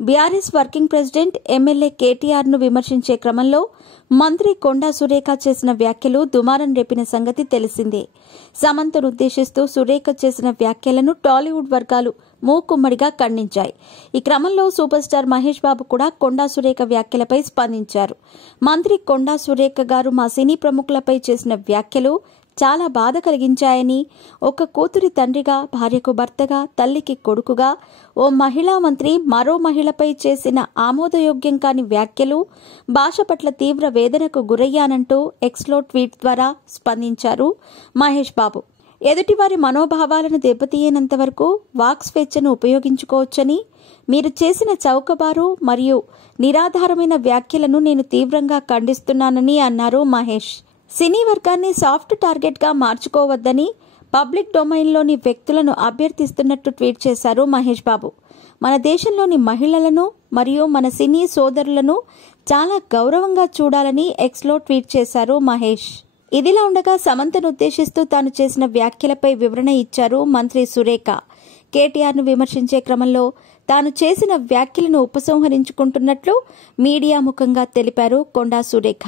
BRS working president MLA KTR ను విమర్శించే క్రమంలో మంత్రి కొండా సురేఖ చేసిన వ్యాఖ్యలు దుమారం రేపిన సంగతి తెలిసిందే. సమంతను ఉద్దేశిస్తూ సురేఖ చేసిన వ్యాఖ్యలను టాలీవుడ్ వర్గాలు మూకుమ్మడిగా ఖండించాయి. ఈ క్రమంలో సూపర్ స్టార్ మహేష్ బాబు కూడా కొండా సురేఖ వ్యాఖ్యలపై స్పందించారు. మంత్రి కొండా సురేఖ గారు మా సినీ ప్రముఖులపై చేసిన వ్యాఖ్యలు చాలా బాధ కలిగించాయని, ఒక కూతురి తండ్రిగా, భార్యకు భర్తగా, తల్లికి కొడుకుగా ఓ మహిళా మంత్రి మరో మహిళపై చేసిన ఆమోదయోగ్యం కాని వ్యాఖ్యలు, భాష పట్ల తీవ్ర వేదనకు గురయ్యానంటూ ఎక్స్లో ట్వీట్ ద్వారా స్పందించారు మహేష్ బాబు. ఎదుటివారి మనోభావాలను దెబ్బతీయనంత వరకు వాక్ స్వేచ్ఛను ఉపయోగించుకోవచ్చని, మీరు చేసిన చౌకబారు మరియు నిరాధారమైన వ్యాఖ్యలను నేను తీవ్రంగా ఖండిస్తున్నానని అన్నారు మహేష్. సినీ వర్గాన్ని సాఫ్ట్ టార్గెట్ గా మార్చుకోవద్దని పబ్లిక్ డొమైన్లోని వ్యక్తులను అభ్యర్థిస్తున్నట్టు ట్వీట్ చేశారు మహేష్ బాబు. మన దేశంలోని మహిళలను మరియు మన సినీ సోదరులను చాలా గౌరవంగా చూడాలని ఎక్స్లో ట్వీట్ చేశారు మహేష్. ఇదిలా ఉండగా సమంతను ఉద్దేశిస్తూ తాను చేసిన వ్యాఖ్యలపై వివరణ ఇచ్చారు మంత్రి సురేఖ. కేటీఆర్ ను విమర్శించే క్రమంలో తాను చేసిన వ్యాఖ్యలను ఉపసంహరించుకుంటున్నట్లు మీడియా ముఖంగా తెలిపారు కొండా సురేఖ.